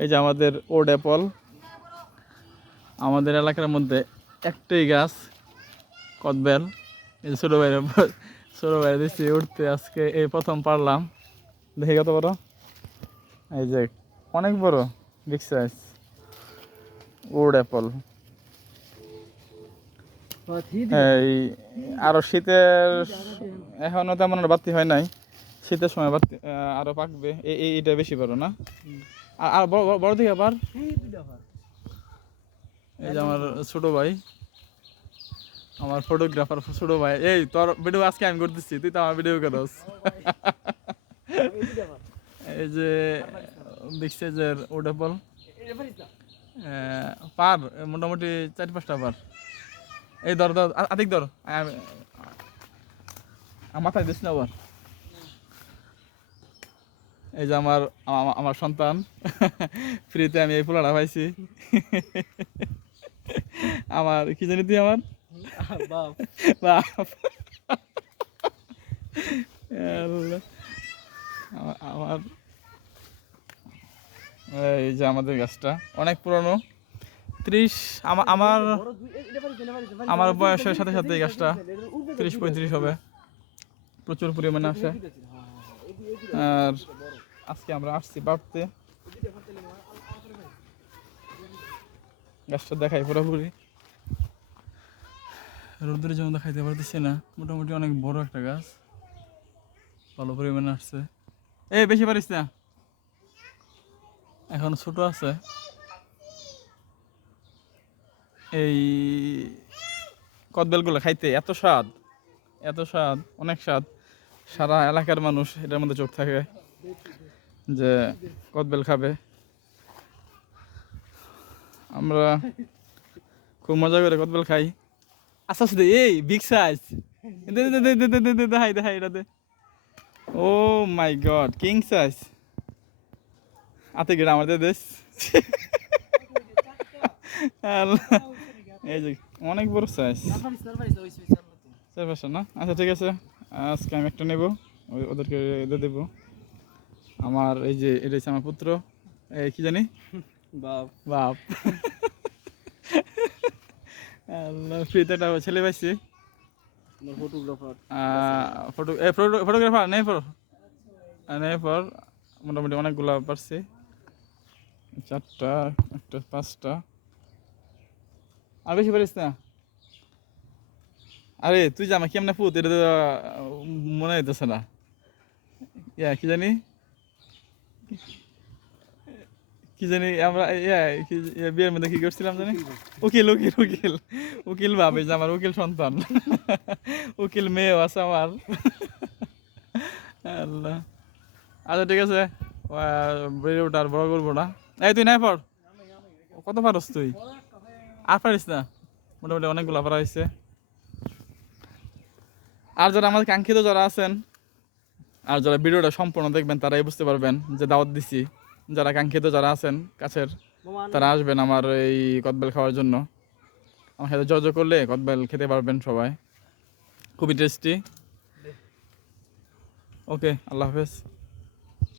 এই যে আমাদের ওড অ্যাপল, আমাদের এলাকার মধ্যে একটাই গাছ কদবেল। এই যে ছোটো বাইরে দিচ্ছি উঠতে, আজকে এই প্রথম পারলাম। দেখি কত বড়, এই যে অনেক বড় বিগ সাইজ ওড অ্যাপল। এই আরো শীতের এখনো তেমন বাড়তি হয় নাই, শীতের সময় বাড়তি আরো পাকবে। এইটা বেশি বড় না, আর বড় দিকে আবার। এই যে আমার ছোট ভাই, আমার ফটোগ্রাফার ছোট ভাই। এই তোর ভিডিও আজকে আমি করতেছি, তুই তো আমার ভিডিও করস। এই যে বিগ সাইজের ওড অ্যাপল, পার মোটামুটি 4-5টা পার। এই ধর ধর আধিক ধর, মাথায় দিস না আবার। এই যে আমার আমার সন্তান, ফ্রিতে আমি এই পোলাটা পাইছি। আমার কি জানি তুই, আমার বাপ বাপ। আমার এই যে আমাদের গাছটা অনেক পুরনো, 30 আমার আমার বয়সের সাথে সাথে এই গাছটা 30-35 হবে, প্রচুর পরিমাণে আসে। আর আজকে আমরা আসছি পাড়তে, গাছটা দেখাই পুরোপুরি, রোদ্রের জন্য দেখাইতে পারতেছি না। মোটামুটি অনেক বড় একটা গাছ, ভালো পরিমাণে আসছে। এই বেশি পারিস না, এখন ছোট আছে। এই কদবেলগুলো খাইতে এত স্বাদ, এত স্বাদ, অনেক স্বাদ। সারা এলাকার মানুষ এটার মধ্যে চোখ থাকে যে কদবেল খাবে। আমরা খুব মজা করে কদবেল খাই। আস্তে আস্তে এই বিগ সাইজ, দেখাই দেখাই এটাতে। ও মাই গড, কিং সাইজ। আতে গেড়া আমাদের দেশ। এই যে অনেক বড় সাইজ, না? আচ্ছা ঠিক আছে, আজকে আমি একটা নেব, ওদেরকে দিয়ে দেবো। আমার এই যে এটা হচ্ছে আমার পুত্র, এই কি জানি, বাপ বাপ। ফ্রিতে একটা ছেলে পাইছি, ফটোগ্রাফার নেই পর মোটামুটি অনেকগুলো পারছি, 4টা, একটা 5টা, আর বেশি পারিস না। আরে তুই জামা কেমনে ফুট, এটা তো মনে হইতেছে না। কি জানি, কি জানি আমরা বিয়ের মধ্যে কি করছিলাম জানি, উকিল উকিল উকিল উকিল ভাবে যে আমার উকিল সন্তান। উকিল মেয়েও আছে আমার। আল্লাহ। আচ্ছা ঠিক আছে, বেড়ে ওঠা আর বড় করবো না। এই তুই নাই পর, কত পারস তুই, আর পারিস না? মোটামুটি অনেকগুলো পারা হয়েছে। আর যারা আমাদের কাঙ্ক্ষিত যারা আছেন, আর যারা ভিডিওটা সম্পূর্ণ দেখবেন তারাই বুঝতে পারবেন যে দাওয়াত দিছি। যারা কাঙ্ক্ষিত যারা আছেন কাছের, তারা আসবেন আমার এই কদবেল খাওয়ার জন্য। আমার সাথে যোগাযোগ করলে কদবেল খেতে পারবেন সবাই, খুবই টেস্টি। ওকে, আল্লাহ হাফেজ।